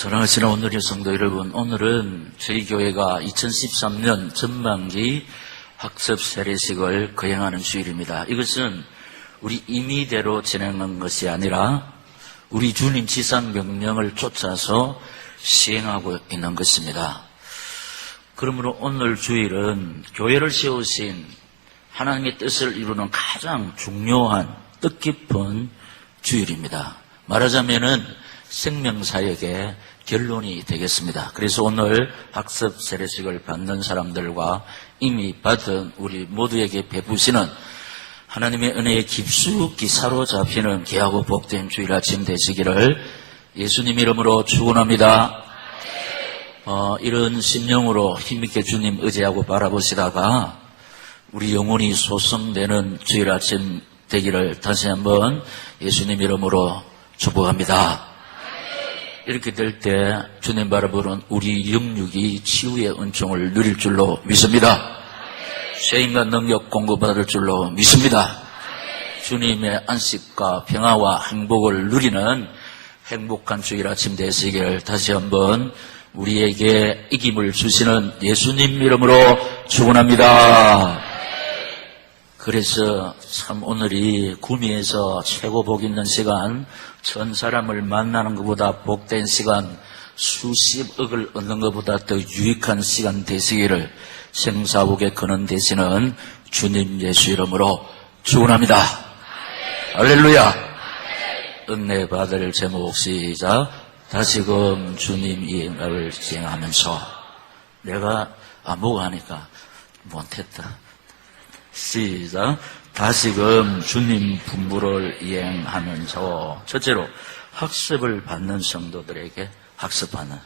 사랑하시는 오늘의 성도 여러분, 오늘은 저희 교회가 2013년 전반기 학습 세례식을 거행하는 주일입니다. 이것은 우리 임의대로 진행한 것이 아니라 우리 주님 지상 명령을 쫓아서 시행하고 있는 것입니다. 그러므로 오늘 주일은 교회를 세우신 하나님의 뜻을 이루는 가장 중요한 뜻깊은 주일입니다. 말하자면은 생명사역의 결론이 되겠습니다. 그래서 오늘 학습 세례식을 받는 사람들과 이미 받은 우리 모두에게 베푸시는 하나님의 은혜에 깊숙이 사로잡히는 귀하고 복된 주일 아침 되시기를 예수님 이름으로 축원합니다. 이런 심령으로 힘있게 주님 의지하고 바라보시다가 우리 영혼이 소성되는 주일 아침 되기를 다시 한번 예수님 이름으로 축복합니다. 이렇게 될 때 주님 바라보는 우리 영육이 치유의 은총을 누릴 줄로 믿습니다. 쇠임과 능력 공급받을 줄로 믿습니다. 주님의 안식과 평화와 행복을 누리는 행복한 주일 아침 되시기를 다시 한번 우리에게 이김을 주시는 예수님 이름으로 축원합니다. 그래서 참 오늘이 구미에서 최고 복 있는 시간, 천 사람을 만나는 것보다 복된 시간, 수십억을 얻는 것보다 더 유익한 시간 되시기를 생사복의 근원 되시는 주님 예수 이름으로 축원합니다. 할렐루야. 은혜 받을 제목 시작. 다시금 주님 이행을 진행하면서 내가 뭐가 하니까 못했다. 시작. 다시금 주님 분부를 이행하면서 첫째로 학습을 받는 성도들에게 학습하는,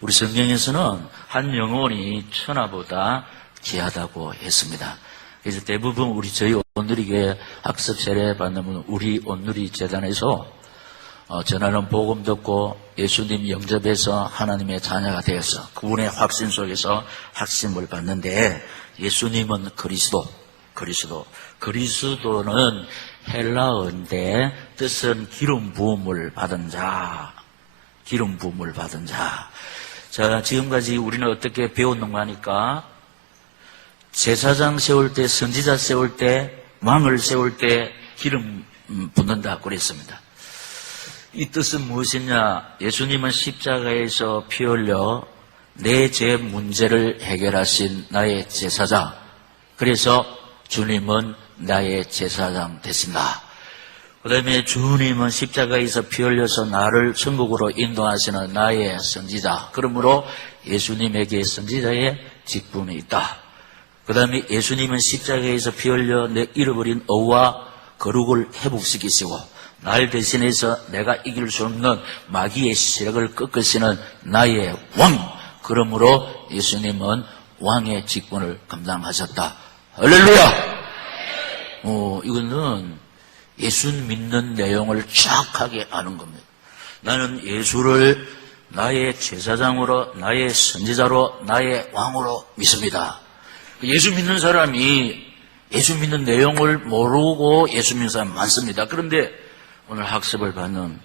우리 성경에서는 한 영혼이 천하보다 귀하다고 했습니다. 그래서 대부분 저희 온누리교회 학습 세례 받는 분은 우리 온누리 재단에서 전하는 복음 듣고 예수님 영접해서 하나님의 자녀가 되어서 그분의 확신 속에서 학심을 받는데, 예수님은 그리스도는 헬라어인데 뜻은 기름 부음을 받은 자. 자, 지금까지 우리는 어떻게 배웠는가 하니까 제사장 세울 때, 선지자 세울 때, 왕을 세울 때 기름 붓는다고 그랬습니다. 이 뜻은 무엇이냐? 예수님은 십자가에서 피 흘려 내 죄 문제를 해결하신 나의 제사장. 그래서 주님은 나의 제사장 되신다. 그 다음에 주님은 십자가에서 피 흘려서 나를 천국으로 인도하시는 나의 선지자. 그러므로 예수님에게 선지자의 직분이 있다. 그 다음에 예수님은 십자가에서 피 흘려 내 잃어버린 의와 거룩을 회복시키시고 날 대신해서 내가 이길 수 없는 마귀의 세력을 꺾으시는 나의 왕. 그러므로 예수님은 왕의 직분을 감당하셨다. 할렐루야! 이거는 예수 믿는 내용을 정확하게 아는 겁니다. 나는 예수를 나의 제사장으로, 나의 선지자로, 나의 왕으로 믿습니다. 예수 믿는 사람이 예수 믿는 내용을 모르고 예수 믿는 사람 많습니다. 그런데 오늘 학습을 받는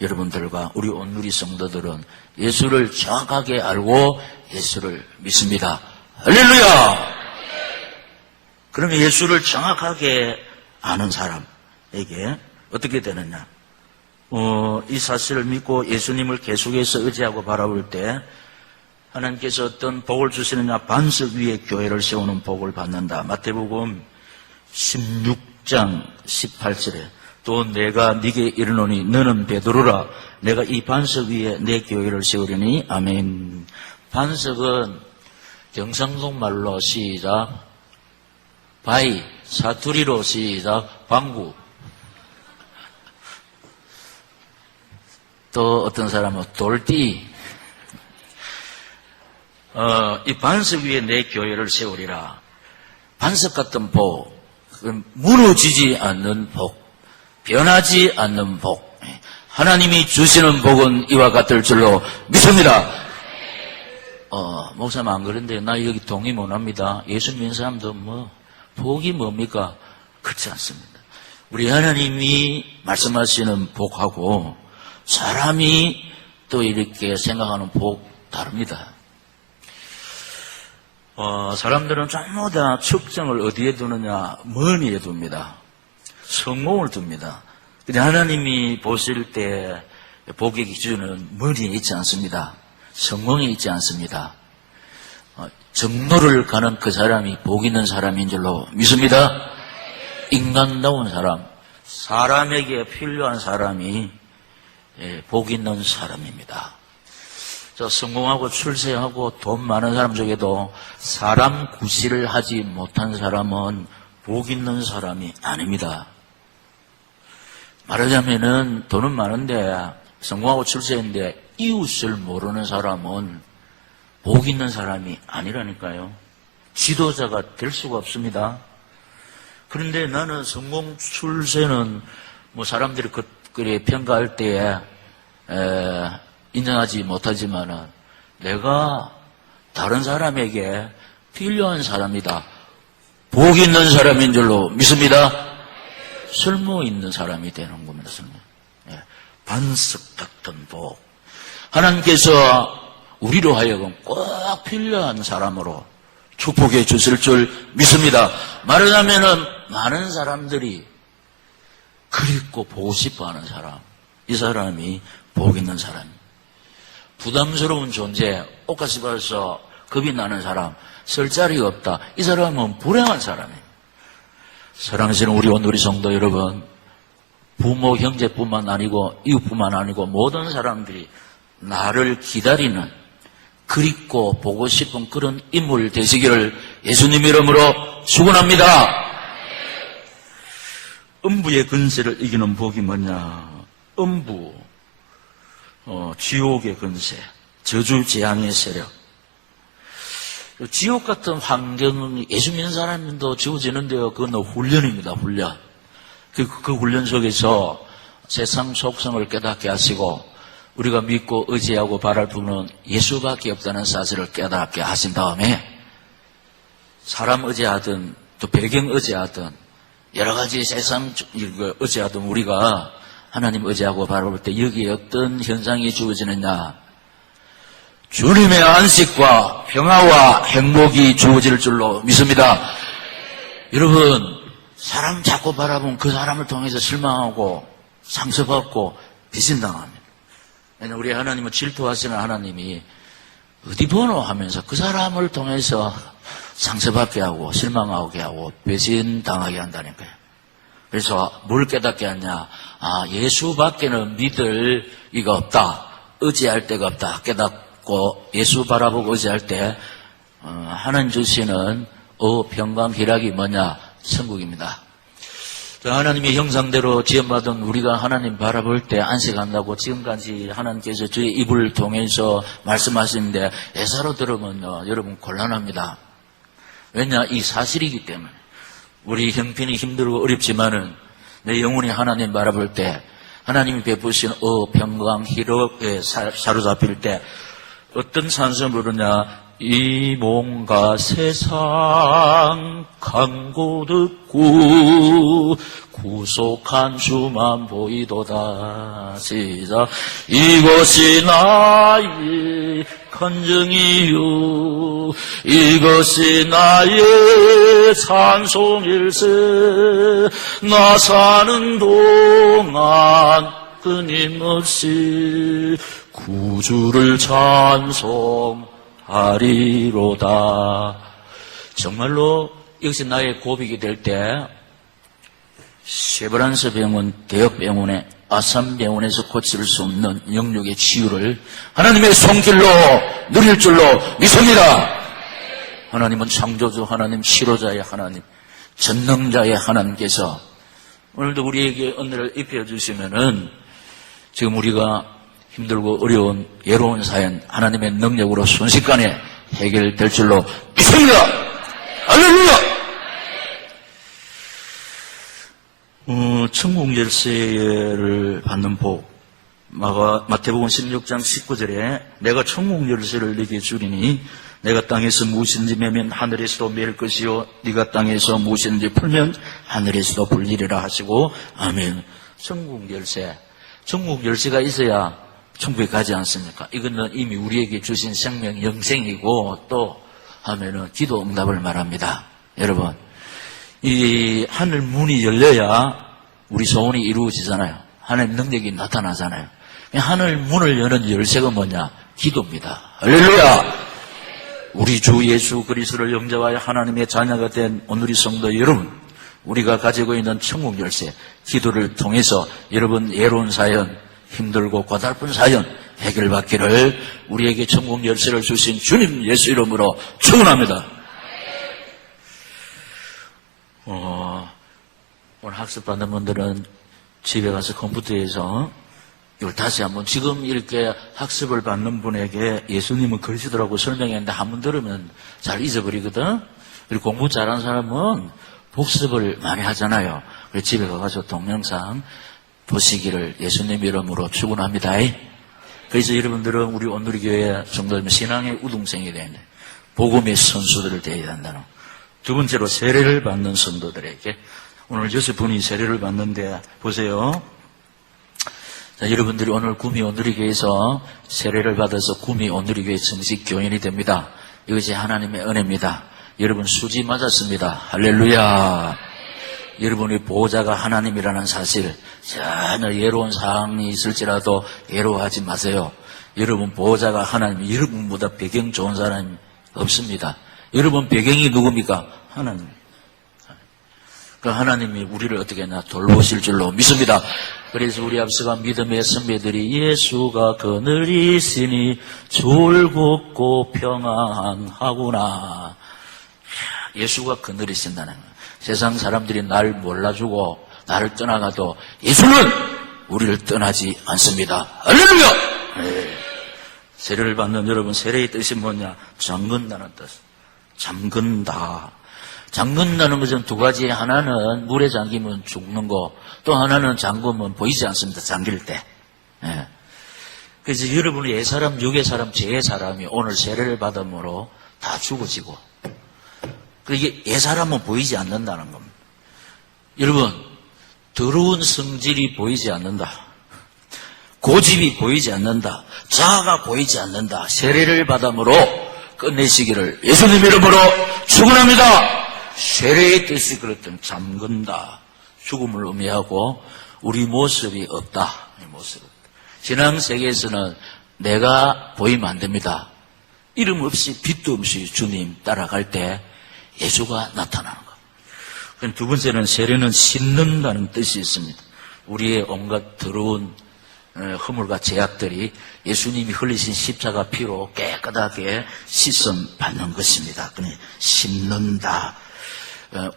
여러분들과 우리 온누리 성도들은 예수를 정확하게 알고 예수를 믿습니다. 할렐루야! 그러면 예수를 정확하게 아는 사람에게 어떻게 되느냐? 이 사실을 믿고 예수님을 계속해서 의지하고 바라볼 때 하나님께서 어떤 복을 주시느냐? 반석 위에 교회를 세우는 복을 받는다. 마태복음 16장 18절에 또 내가 네게 이르노니 너는 베드로라. 내가 이 반석 위에 내 교회를 세우리니. 아멘. 반석은 경상도 말로 시작. 바위, 사투리로 시작. 방구. 또 어떤 사람은 돌띠. 이 반석 위에 내 교회를 세우리라. 반석 같은 복, 무너지지 않는 복, 변하지 않는 복. 하나님이 주시는 복은 이와 같을 줄로 믿습니다. 목사님 안 그런데 나 여기 동의 못합니다. 예수 믿는 사람도 복이 뭡니까? 그렇지 않습니다. 우리 하나님이 말씀하시는 복하고 사람이 또 이렇게 생각하는 복 다릅니다. 사람들은 전부 다 측정을 어디에 두느냐? 머니에 둡니다. 성공을 둡니다. 근데 하나님이 보실 때 복의 기준은 머니에 있지 않습니다. 성공에 있지 않습니다. 정로를 가는 그 사람이 복 있는 사람인 줄로 믿습니다. 인간다운 사람, 사람에게 필요한 사람이 복 있는 사람입니다. 성공하고 출세하고 돈 많은 사람 중에도 사람 구실을 하지 못한 사람은 복 있는 사람이 아닙니다. 말하자면은 돈은 많은데 성공하고 출세했는데 이웃을 모르는 사람은 복 있는 사람이 아니라니까요. 지도자가 될 수가 없습니다. 그런데 나는 성공 출세는 뭐 사람들이 그래 평가할 때에 인정하지 못하지만은 내가 다른 사람에게 필요한 사람이다. 복 있는 사람인 줄로 믿습니다. 쓸모 있는 사람이 되는 겁니다. 반석 같은 복. 하나님께서 우리로 하여금 꼭 필요한 사람으로 축복해 주실 줄 믿습니다. 말하자면은 많은 사람들이 그립고 보고 싶어 하는 사람. 이 사람이 복 있는 사람입니다. 부담스러운 존재, 옷가시 봐서 겁이 나는 사람, 쓸 자리가 없다. 이 사람은 불행한 사람이에요. 사랑하시는 우리 온누리 성도 여러분, 부모, 형제뿐만 아니고 이웃뿐만 아니고 모든 사람들이 나를 기다리는 그립고 보고 싶은 그런 인물 되시기를 예수님 이름으로 축원합니다. 음부의 근세를 이기는 복이 뭐냐? 음부, 지옥의 근세, 저주 재앙의 세력. 지옥 같은 환경은 예수 믿는 사람도 지어지는데요. 그건 훈련입니다. 훈련. 그 훈련 속에서 세상 속성을 깨닫게 하시고 우리가 믿고 의지하고 바랄 분은 예수밖에 없다는 사실을 깨닫게 하신 다음에 사람 의지하든 또 배경 의지하든 여러 가지 세상 의지하든 우리가 하나님 의지하고 바라볼 때 여기에 어떤 현상이 주어지느냐? 주님의 안식과 평화와 행복이 주어질 줄로 믿습니다. 여러분, 사람 자꾸 바라보면 그 사람을 통해서 실망하고 상처받고 배신당합니다. 왜냐하면 우리 하나님은 질투하시는 하나님이 어디 보노 하면서 그 사람을 통해서 상처받게 하고 실망하게 하고 배신당하게 한다니까요. 그래서 뭘 깨닫게 하냐? 예수밖에는 믿을 이가 없다. 의지할 데가 없다. 깨닫고 예수 바라보고 의지할 때 하나님 주시는 평강 희락이 뭐냐? 천국입니다. 하나님의 형상대로 지음받은 우리가 하나님 바라볼 때 안식한다고 지금까지 하나님께서 저의 입을 통해서 말씀하시는데 예사로 들으면요, 여러분 곤란합니다. 왜냐? 이 사실이기 때문에. 우리 형편이 힘들고 어렵지만은 내 영혼이 하나님 바라볼 때 하나님이 베푸신 평강 희락에 사로잡힐 때 어떤 찬송을 부르냐? 이 몸과 세상 강고 듣고 구속한 주만 보이도다. 시작. 이것이 나의 간증이요 이것이 나의 찬송일세. 나 사는 동안 끊임없이 구주를 찬송하리로다. 정말로 이것이 나의 고백이 될 때 세브란스 병원, 대역병원에 아산병원에서 고칠 수 없는 영육의 치유를 하나님의 손길로 누릴 줄로 믿습니다. 하나님은 창조주 하나님, 치료자의 하나님, 전능자의 하나님께서 오늘도 우리에게 은혜를 입혀주시면은 지금 우리가 힘들고 어려운 외로운 사연 하나님의 능력으로 순식간에 해결될 줄로 믿습니다. 할렐루야! 천국 열쇠를 받는 복. 마태복음 16장 19절에 내가 천국 열쇠를 네게 주리니 내가 땅에서 무엇인지 매면 하늘에서도 맬 것이요 네가 땅에서 무엇인지 풀면 하늘에서도 풀리리라 하시고 아멘. 천국 열쇠. 천국 열쇠가 있어야 천국에 가지 않습니까? 이거는 이미 우리에게 주신 생명, 영생이고 또 하면은 기도 응답을 말합니다. 여러분, 이 하늘 문이 열려야 우리 소원이 이루어지잖아요. 하나님 능력이 나타나잖아요. 하늘 문을 여는 열쇠가 뭐냐? 기도입니다. 할렐루야! 우리 주 예수 그리스도를 영접하여 하나님의 자녀가 된 오늘의 성도 여러분, 우리가 가지고 있는 천국 열쇠, 기도를 통해서 여러분 예로운 사연, 힘들고 고달픈 사연 해결받기를 우리에게 천국 열쇠를 주신 주님 예수 이름으로 축원합니다. 오늘 학습받는 분들은 집에 가서 컴퓨터에서 이걸 다시 한번, 지금 이렇게 학습을 받는 분에게 예수님은 그러시더라고 설명했는데 한번 들으면 잘 잊어버리거든. 그리고 공부 잘하는 사람은 복습을 많이 하잖아요. 그래서 집에 가서 동영상 보시기를 예수님 이름으로 축원합니다. 그래서 여러분들은 우리 오늘의 교회 정도면 신앙의 우등생이 되야 돼. 복음의 선수들을 되어야 한다는. 두 번째로 세례를 받는 성도들에게 오늘 6분이 세례를 받는데 보세요. 자, 여러분들이 오늘 구미 오누리교회에서 세례를 받아서 구미 오누리교회 정식 교인이 됩니다. 이것이 하나님의 은혜입니다. 여러분 수지 맞았습니다. 할렐루야. 여러분의 보호자가 하나님이라는 사실, 전혀 예로운 사항이 있을지라도 예로워하지 마세요. 여러분 보호자가 하나님, 여러분보다 배경 좋은 사람이 없습니다. 여러분 배경이 누굽니까? 하나님. 그 하나님이 우리를 어떻게 했나 돌보실 줄로 믿습니다. 그래서 우리 앞서가 믿음의 선배들이 예수가 그늘이시니 즐겁고 평안하구나. 예수가 그늘이신다는 거예요. 세상 사람들이 날 몰라주고 나를 떠나가도 예수는 우리를 떠나지 않습니다. 할렐루야! 네. 세례를 받는 여러분, 세례의 뜻이 뭐냐? 잠근다는 뜻. 잠근다. 잠근다는 것은 두 가지. 하나는 물에 잠기면 죽는 거, 또 하나는 잠그면 보이지 않습니다. 잠길 때. 예. 그래서 여러분의 옛사람, 육의 사람, 죄의 사람이 오늘 세례를 받음으로 다 죽어지고, 이게 옛사람은 보이지 않는다는 겁니다. 여러분, 더러운 성질이 보이지 않는다. 고집이 보이지 않는다. 자아가 보이지 않는다. 세례를 받음으로 끝내시기를 예수님 이름으로 축원합니다. 세례의 뜻이 그렇든 잠근다. 죽음을 의미하고 우리 모습이 없다. 이 모습. 신앙 세계에서는 내가 보이면 안 됩니다. 이름 없이 빛도 없이 주님 따라갈 때 예수가 나타나는 것. 두 번째는 세례는 씻는다는 뜻이 있습니다. 우리의 온갖 더러운 허물과 죄악들이 예수님이 흘리신 십자가 피로 깨끗하게 씻음 받는 것입니다. 그러니 씻는다.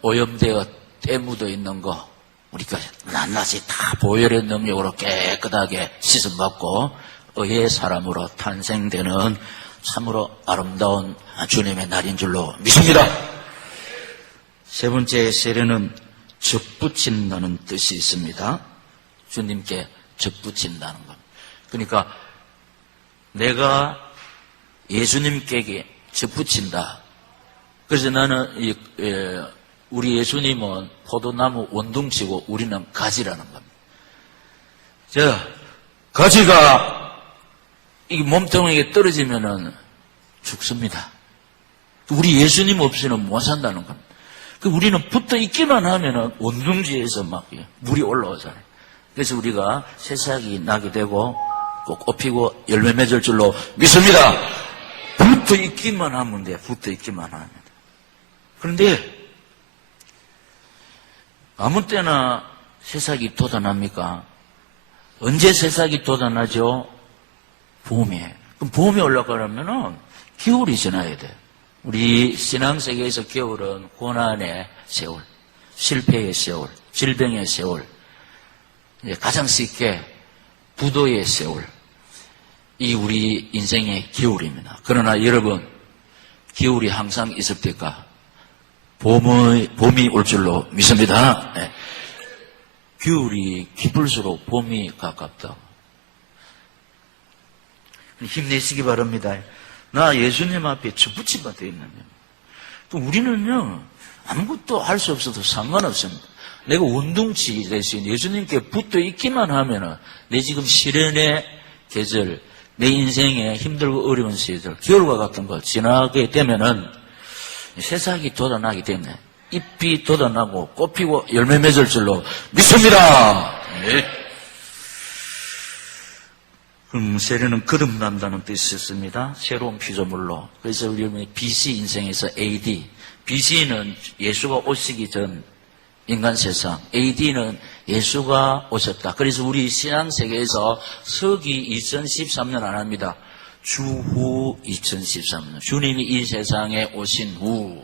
오염되어 때 묻어 있는 거 우리가 낱낱이 다 보혈의 능력으로 깨끗하게 씻음 받고 의의 사람으로 탄생되는 참으로 아름다운 주님의 날인 줄로 믿습니다. 세 번째 세례는 접붙인다는 뜻이 있습니다. 주님께 접붙인다는 것. 그러니까 내가 예수님께 접붙인다. 그래서 나는 우리 예수님은 포도나무 원둥치고 우리는 가지라는 겁니다. 자, 가지가 이 몸통에게 떨어지면은 죽습니다. 우리 예수님 없이는 못 산다는 겁니다. 우리는 붙어 있기만 하면은 원둥지에서 막 물이 올라오잖아요. 그래서 우리가 새싹이 나게 되고 꽃 피고 열매 맺을 줄로 믿습니다. 붙어 있기만 하면 돼. 붙어 있기만 하면. 그런데 아무 때나 새싹이 돋아납니까? 언제 새싹이 돋아나죠? 봄에. 그럼 봄에 올라가려면은 겨울이 지나야 돼. 우리 신앙세계에서 겨울은 고난의 세월, 실패의 세월, 질병의 세월, 가장 쉽게 부도의 세월, 이 우리 인생의 겨울입니다. 그러나 여러분, 겨울이 항상 있을 때가 봄이 올 줄로 믿습니다. 네. 겨울이 깊을수록 봄이 가깝다. 힘내시기 바랍니다. 나 예수님 앞에 접붙임만 되어 있는데. 우리는요, 아무것도 할 수 없어도 상관없습니다. 내가 원둥치 대신 예수님께 붙어 있기만 하면은 내 지금 시련의 계절, 내 인생의 힘들고 어려운 시절, 겨울과 같은 걸 지나게 되면은 새싹이 돋아나기 때문에 잎이 돋아나고 꽃피고 열매 맺을 줄로 믿습니다. 네. 세례는 거듭난다는 뜻이었습니다. 새로운 피조물로. 그래서 우리 BC 인생에서 AD. BC는 예수가 오시기 전 인간 세상. AD는 예수가 오셨다. 그래서 우리 신앙 세계에서 서기 2013년 안 합니다. 주후 2013년. 주님이 이 세상에 오신 후,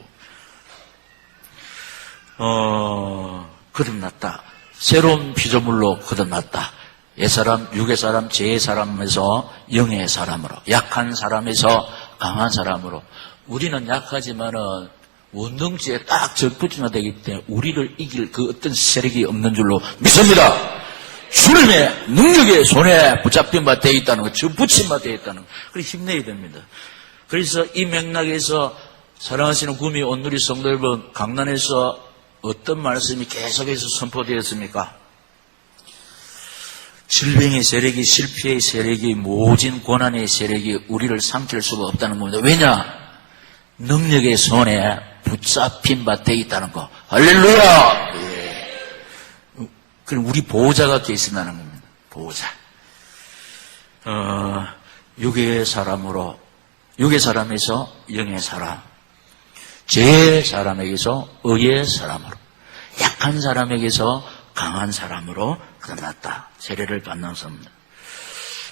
거듭났다. 새로운 피조물로 거듭났다. 옛사람, 육의 사람, 죄의 사람에서 영의 사람으로, 약한 사람에서 강한 사람으로. 우리는 약하지만은 원능지에 딱 접붙이면 되기 때문에 우리를 이길 그 어떤 세력이 없는 줄로 믿습니다. 주님의 능력의 손에 붙잡힌 바 되어 있다는 것, 접붙인 바 되어 있다는 것. 그래서 힘내야 됩니다. 그래서 이 맥락에서 사랑하시는 구미 온누리 성도 여러분, 강단에서 어떤 말씀이 계속해서 선포되었습니까? 질병의 세력이, 실패의 세력이, 모진 고난의 세력이 우리를 삼킬 수가 없다는 겁니다. 왜냐? 능력의 손에 붙잡힌 바 되어 있다는 거. 할렐루야! 예. 그럼 우리 보호자가 계신다는 겁니다. 보호자. 육의 사람으로, 육의 사람에서 영의 사람, 죄의 사람에게서 의의 사람으로, 약한 사람에게서 강한 사람으로 거듭났다. 세례를 받는 겁니다.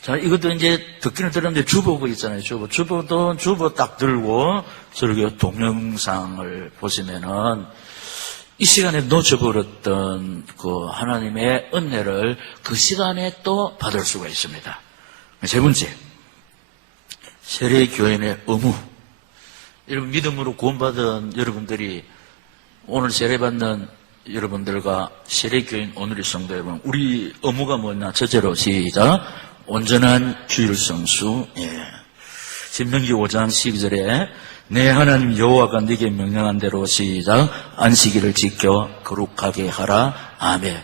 자, 이것도 이제 듣기는 들었는데 주보가 있잖아요. 주보도 주보 딱 들고 저렇게 동영상을 보시면은 이 시간에 놓쳐버렸던 그 하나님의 은혜를 그 시간에 또 받을 수가 있습니다. 세 번째, 세례교인의 의무. 여러분, 믿음으로 구원받은 여러분들이 오늘 세례받는 여러분들과 세례교인 오늘의 성도 여러분, 우리 의무가 뭐냐? 첫째로 시작. 온전한 주일 성수. 예. 신명기 5장 12절에 내 하나님 여호와가 네게 명령한 대로 시작. 안식일을 지켜 거룩하게 하라. 아멘.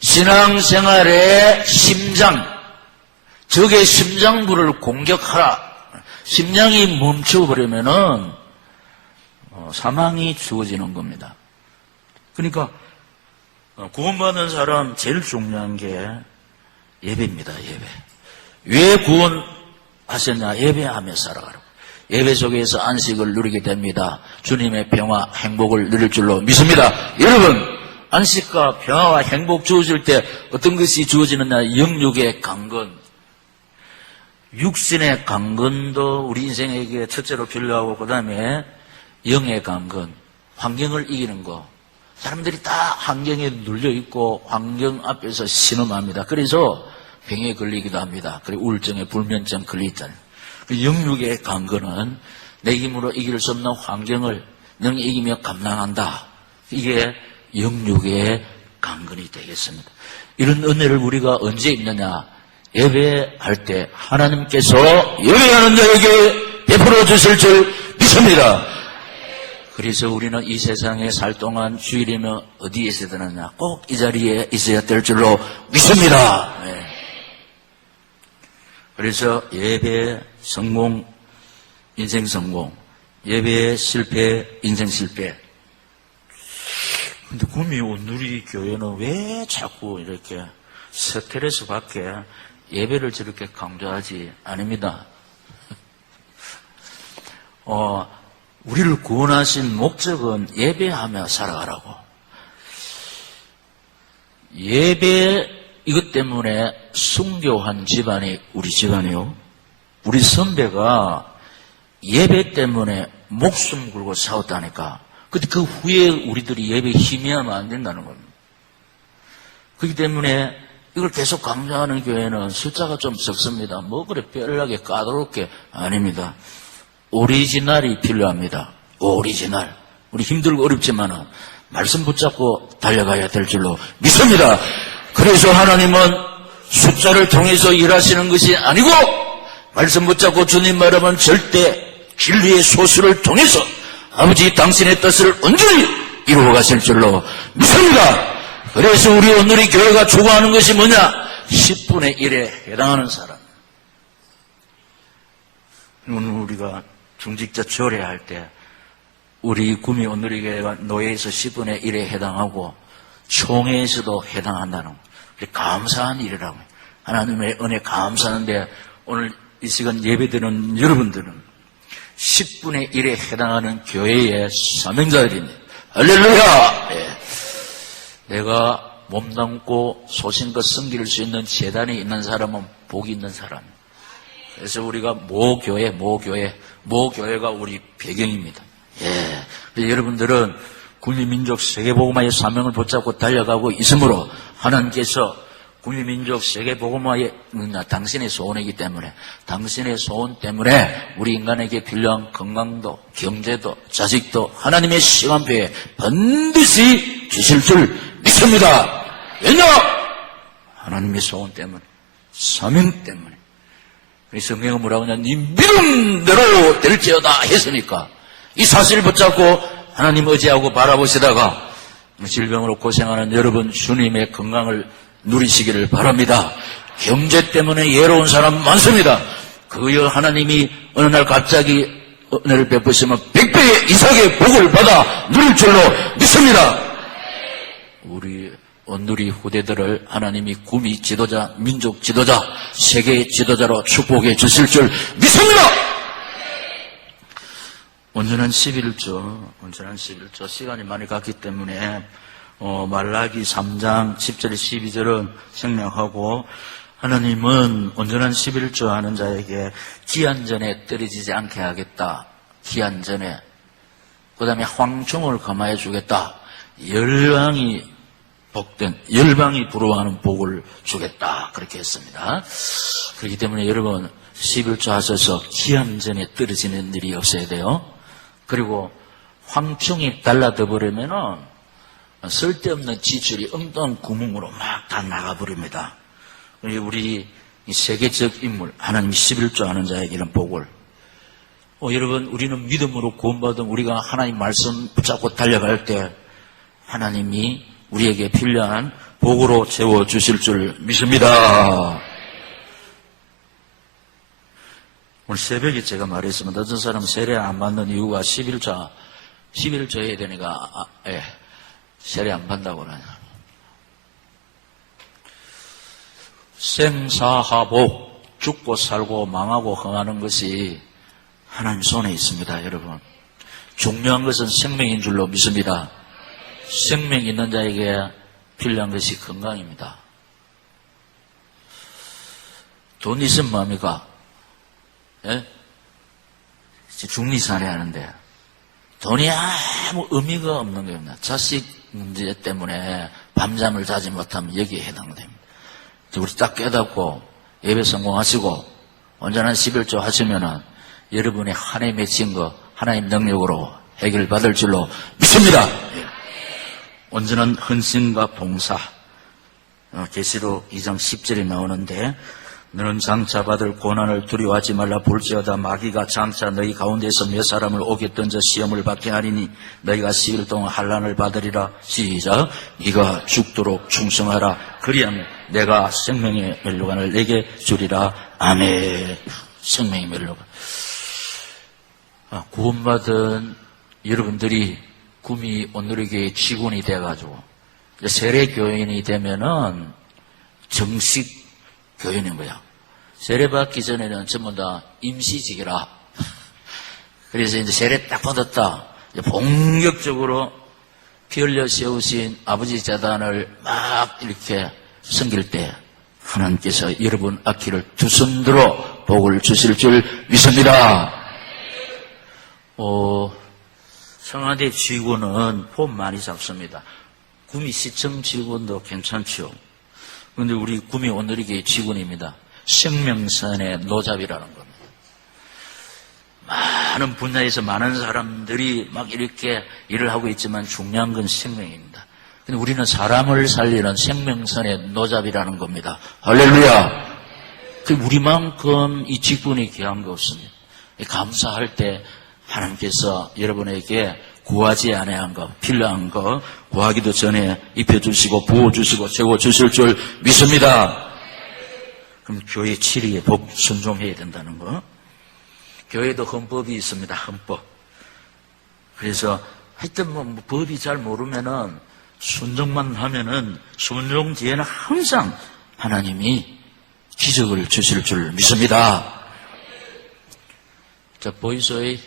신앙생활의 심장, 적의 심장부를 공격하라. 심장이 멈춰버리면은 사망이 주어지는 겁니다. 그러니까 구원받은 사람 제일 중요한 게 예배입니다. 예배. 왜 구원하셨냐? 예배하며 살아가라고. 예배 속에서 안식을 누리게 됩니다. 주님의 평화, 행복을 누릴 줄로 믿습니다. 여러분, 안식과 평화와 행복 주어질 때 어떤 것이 주어지느냐? 영육의 강건. 육신의 강건도 우리 인생에게 첫째로 필요하고, 그 다음에 영의 강건, 환경을 이기는 거. 사람들이 다 환경에 눌려있고 환경 앞에서 신음합니다. 그래서 병에 걸리기도 합니다. 그리고 우울증에 불면증 걸리잖아요. 영육의 강건은 내 힘으로 이길 수 없는 환경을 능히 이기며 감당한다. 이게 영육의 강건이 되겠습니다. 이런 은혜를 우리가 언제 입느냐? 예배할 때 하나님께서 예배하는 자에게 베풀어 주실 줄 믿습니다. 그래서 우리는 이 세상에 살 동안 주일이면 어디에 있어야 되느냐? 꼭 이 자리에 있어야 될 줄로 믿습니다. 네. 그래서 예배 성공, 인생 성공, 예배 실패, 인생 실패. 근데 구미 온누리 교회는 왜 자꾸 이렇게 스트레스 밖에 예배를 저렇게 강조하지? 아닙니다. 우리를 구원하신 목적은 예배하며 살아가라고. 예배, 이것 때문에 순교한 집안이 우리 집안이요. 우리 선배가 예배 때문에 목숨 걸고 싸웠다니까. 근데 그 후에 우리들이 예배 희미하면 안 된다는 겁니다. 그렇기 때문에 이걸 계속 강조하는 교회는 숫자가 좀 적습니다. 뭐 그래 뼈하게 까다롭게 아닙니다. 오리지널이 필요합니다. 오리지널. 우리 힘들고 어렵지만은 말씀 붙잡고 달려가야 될 줄로 믿습니다. 그래서 하나님은 숫자를 통해서 일하시는 것이 아니고 말씀 붙잡고 주님 말하면 절대 진리의 소수를 통해서 아버지 당신의 뜻을 온전히 이루어 가실 줄로 믿습니다. 그래서 우리 오늘의 교회가 추구하는 것이 뭐냐? 10분의 1에 해당하는 사람. 우리가 중직자 조례할 때 우리 구미 온누리교회가 노예에서 10분의 1에 해당하고 총회에서도 해당한다는 거. 감사한 일이라고. 하나님의 은혜 감사하는데 오늘 이 시간 예배드리는 여러분들은 10분의 1에 해당하는 교회의 사명자들입니다. 할렐루야! 예. 내가 몸담고 소신껏 섬길 수 있는 재단이 있는 사람은 복이 있는 사람입니다. 그래서 우리가 모교회가 우리 배경입니다. 예. 그래서 여러분들은 국민민족 세계복음화의 사명을 붙잡고 달려가고 있으므로 하나님께서 국민민족 세계복음화의 당신의 소원이기 때문에 당신의 소원 때문에 우리 인간에게 필요한 건강도 경제도 자식도 하나님의 시간표에 반드시 주실 줄 믿습니다. 왜냐? 하나님의 소원 때문에 사명 때문에. 그래서 성경은 뭐라고 하냐? 네 믿음대로 될지어다 했으니까 이 사실을 붙잡고 하나님 의지하고 바라보시다가 질병으로 고생하는 여러분 주님의 건강을 누리시기를 바랍니다. 경제 때문에 예로운 사람 많습니다. 그여 하나님이 어느 날 갑자기 은혜를 베푸시면 100배 이상의 복을 받아 누릴 줄로 믿습니다. 우리 온누리 후대들을 하나님이 구미 지도자, 민족 지도자, 세계 지도자로 축복해 주실 줄 믿습니다. 온전한 11조 시간이 많이 갔기 때문에 말라기 3장 10절 12절은 생략하고 하나님은 온전한 11조 하는 자에게 기한전에 떨어지지 않게 하겠다. 기한전에. 그 다음에 황충을 금하여 주겠다. 열방이 부러워하는 복을 주겠다. 그렇게 했습니다. 그렇기 때문에 여러분 11조 하셔서 기한전에 떨어지는 일이 없어야 돼요. 그리고 황충이 달라져 버리면은 쓸데없는 지출이 엉뚱한 구멍으로 막 다 나가버립니다. 우리 세계적 인물, 하나님 11조 하는 자에게는 복을. 여러분, 우리는 믿음으로 구원받은 우리가 하나님 말씀 붙잡고 달려갈 때 하나님이 우리에게 필요한 복으로 채워주실 줄 믿습니다. 오늘 새벽에 제가 말했습니다. 어떤 사람은 세례 안 받는 이유가 11조 해야 되니까, 세례 안 받는다고 그러냐. 생사하복, 죽고 살고 망하고 흥하는 것이 하나님 손에 있습니다, 여러분. 중요한 것은 생명인 줄로 믿습니다. 생명 있는 자에게 필요한 것이 건강입니다. 돈 있으면 뭐합니까? 예? 중리사례 하는데 돈이 아무 의미가 없는 겁니다. 자식 문제 때문에 밤잠을 자지 못하면 여기에 해당됩니다. 우리 딱 깨닫고 예배 성공하시고 온전한 11조 하시면은 여러분의 한 해 맺힌 거 하나님 능력으로 해결받을 줄로 믿습니다. 온전한 헌신과 봉사. 계시록 2장 10절에 나오는데 너는 장차 받을 고난을 두려워하지 말라. 볼지어다 마귀가 장차 너희 가운데서 몇 사람을 오게 던져 시험을 받게 하리니 너희가 10일 동안 환난을 받으리라. 시작. 네가 죽도록 충성하라. 그리하면 내가 생명의 멸류관을 내게 주리라. 아멘. 생명의 멸류관. 구원받은 여러분들이 구미 온누리교회 직원이 돼가지고 세례교인이 되면은 정식 교인인 거야. 세례 받기 전에는 전부 다 임시직이라. 그래서 이제 세례 딱 받았다. 본격적으로 피 흘려 세우신 아버지 재단을 막 이렇게 섬길 때 하나님께서 여러분 앞길을 두 손 들어 복을 주실 줄 믿습니다. 청와대 직원은 폼 많이 잡습니다. 구미 시청 직원도 괜찮죠. 그런데 우리 구미 온누리교회 직원입니다. 생명선의 노잡이라는 겁니다. 많은 분야에서 많은 사람들이 막 이렇게 일을 하고 있지만 중요한 건 생명입니다. 근데 우리는 사람을 살리는 생명선의 노잡이라는 겁니다. 할렐루야! 우리만큼 이 직분이 귀한 거 없습니다. 감사할 때 하나님께서 여러분에게 구하지 아니한 거, 필요한 거 구하기도 전에 입혀주시고 부어주시고 채워주실 줄 믿습니다. 그럼 교회 치리에 복 순종해야 된다는 거. 교회도 헌법이 있습니다. 헌법. 그래서 하여튼 뭐 법이 잘 모르면은 순종만 하면은 순종 뒤에는 항상 하나님이 기적을 주실 줄 믿습니다. 자, 보이소이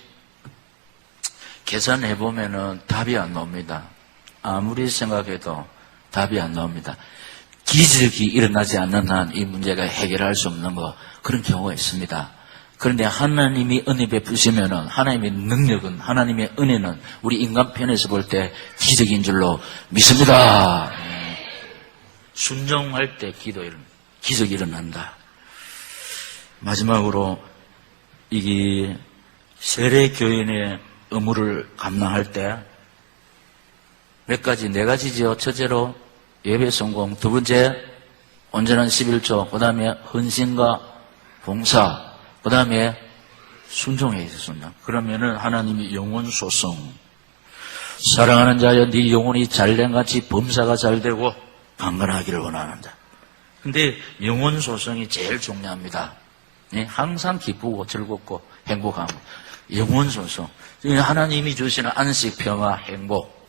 계산해보면은 답이 안 나옵니다. 아무리 생각해도 답이 안 나옵니다. 기적이 일어나지 않는 한 이 문제가 해결할 수 없는 거, 그런 경우가 있습니다. 그런데 하나님이 은혜 베푸시면은, 하나님의 능력은, 하나님의 은혜는 우리 인간 편에서 볼 때 기적인 줄로 믿습니다. 순종할 때 기적이 일어난다. 마지막으로, 이게 세례교인의 의무를 감당할 때 몇 가지, 네 가지지요. 첫째로 예배 성공, 두 번째 온전한 11조, 그 다음에 헌신과 봉사, 그 다음에 순종해야 되겠습니다. 그러면은 하나님이 영혼 소송, 사랑하는 자여 네 영혼이 잘된 같이 범사가 잘되고 강건하기를 원하는다. 근데 영혼 소송이 제일 중요합니다. 항상 기쁘고 즐겁고 행복하고 영혼 소송, 하나님이 주시는 안식, 평화, 행복,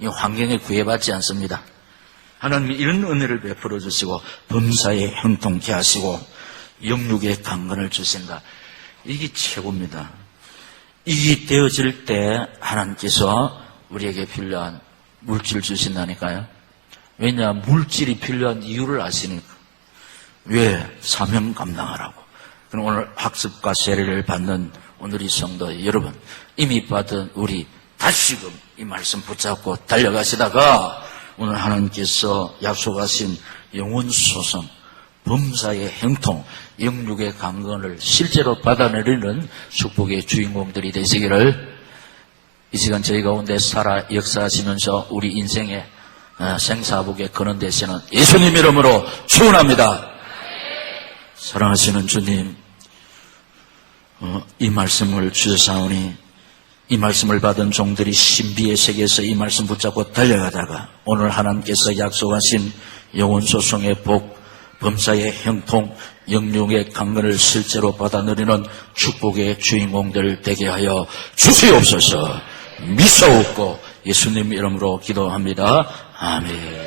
이 환경에 구애받지 않습니다. 하나님이 이런 은혜를 베풀어 주시고 범사에 형통케 하시고 영육의 강건을 주신다. 이게 최고입니다. 이게 되어질 때 하나님께서 우리에게 필요한 물질 주신다니까요. 왜냐, 물질이 필요한 이유를 아시니까. 왜? 사명 감당하라고. 그럼 오늘 학습과 세례를 받는 오늘의 성도 여러분, 이미 받은 우리 다시금 이 말씀 붙잡고 달려가시다가 오늘 하나님께서 약속하신 영혼 소성, 범사의 형통, 영육의 강건을 실제로 받아내리는 축복의 주인공들이 되시기를 이 시간 저희 가운데 살아 역사하시면서 우리 인생의 생사복에 근원 되시는 예수님 이름으로 축원합니다. 사랑하시는 주님, 이 말씀을 주셨사오니 이 말씀을 받은 종들이 신비의 세계에서 이 말씀 붙잡고 달려가다가 오늘 하나님께서 약속하신 영혼 소송의 복, 범사의 형통, 영육의 강건을 실제로 받아 누리는 축복의 주인공들 되게 하여 주시옵소서. 미소없고 예수님 이름으로 기도합니다. 아멘.